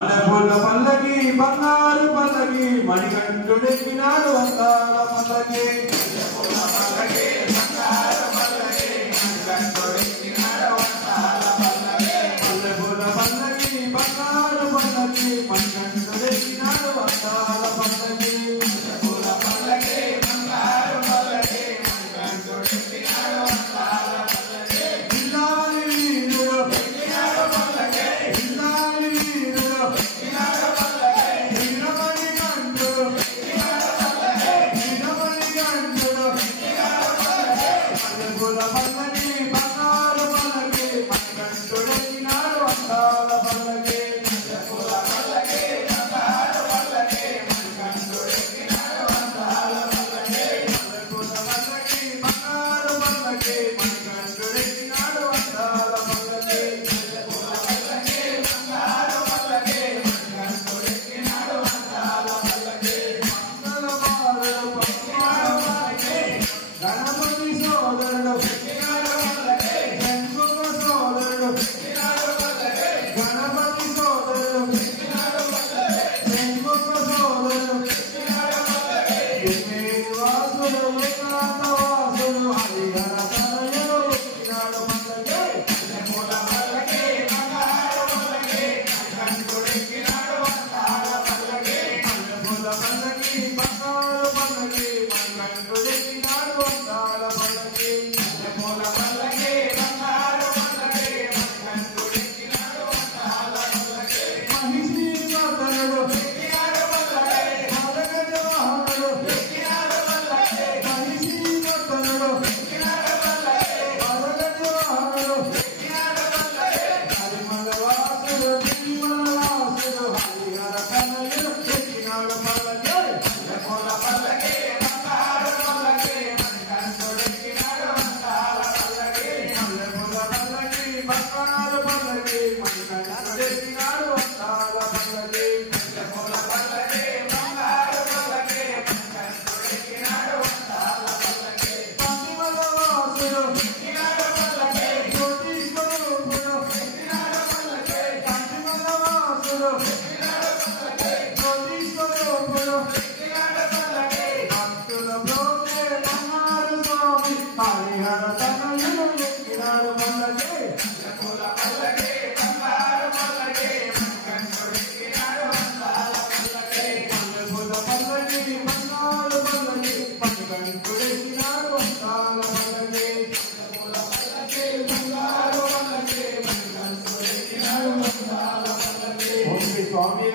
పూల పల్లకి బంగారు పల్లకి మణికంఠుడెక్కినాడు అందాల పల్లకి పూల పల్లకి బంగారు పల్లకి మణికంఠుడెక్కినాడు అందాల పల్లకి పూల పల్లకి బంగారు పల్లకి మణికంఠుడెక్కినాడు అందాల పల్లకి పూల పల్లకి బంగారు పల్లకి మణికంఠుడెక్కినాడు అందాల పల్లకి ఇల్లాలి వీరుడు ఎక్కినాడు పల్లకి ఇల్లాలి పూల పల్లకి బంగారు పల్లకి మణికంఠుడెక్కినాడు అందాల పల్లకి పూల పల్లకి బంగారు పల్లకి మణికంఠుడెక్కినాడు అందాల పల్లకి పూల పల్లకి బంగారు పల్లకి మణికంఠుడెక్కినాడు అందాల పల్లకి పూల పల్లకి బంగారు పల్లకి మణికంఠుడెక్కినాడు అందాల పల్లకి మంగళ బాలుడు పక్కినాడు పల్లకి గణపతి సోదరుడు సోదరుడు గణపతి సోదరుడు సోదరుడు వాసుడు వాసుడు హరిహర తనయుడు ఎక్కినాడు పల్లకి పూల పల్లకి బంగారు పల్లకి మణికంఠుడెక్కినాడు అందాల పల్లకి పూల పల్లకి బంగారు పల్లకి మణికంఠుడెక్కినాడు అందాల పల్లకి పూల పల్లకి బంగారు పల్లకి మణికంఠుడెక్కినాడు అందాల పల్లకి మహిషి మర్దనుడు ఎక్కినాడు పల్లకి మదగజ వాహనుడు ఎక్కినాడు పల్లకి మహిషి మర్దనుడు ఎక్కినాడు పల్లకి మదగజ వాహనుడు ఎక్కినాడు పల్లకి హరిమల వాసుడు నిర్మల వాసుడు హరిహర తనయుడు ఎక్కినాడు పల్లకి పూల పల్లకి బంగారు పల్లకి మణికంఠుడెక్కినాడు అందాల పల్లకి పూల పల్లకి బంగారు పల్లకి మణికంఠుడెక్కినాడు అందాల పల్లకి పూల పల్లకి బంగారు పల్లకి మణికంఠుడెక్కినాడు అందాల పల్లకి పతిమల వాసుడు ఎక్కినాడు పల్లకి జ్యోతి స్వరూపుడు ఎక్కినాడు పల్లకి పతిమల వాసుడు ఎక్కినాడు పల్లకి జ్యోతి స్వరూపుడు ఎక్కినాడు పల్లకి భక్తుల బ్రోకే బంగారు స్వామి హరిహర తనయుడు ఎక్కినాడు పల్లకి పూల పల్లకి బంగారు పల్లకి మణికంఠుడెక్కినాడు అందాల పల్లకి పూల పల్లకి బంగారు పల్లకి మణికంఠుడెక్కినాడు అందాల పల్లకి పూల పల్లకి బంగారు పల్లకి మణికంఠుడెక్కినాడు అందాల పల్లకి ఓం శ్రీ స్వామి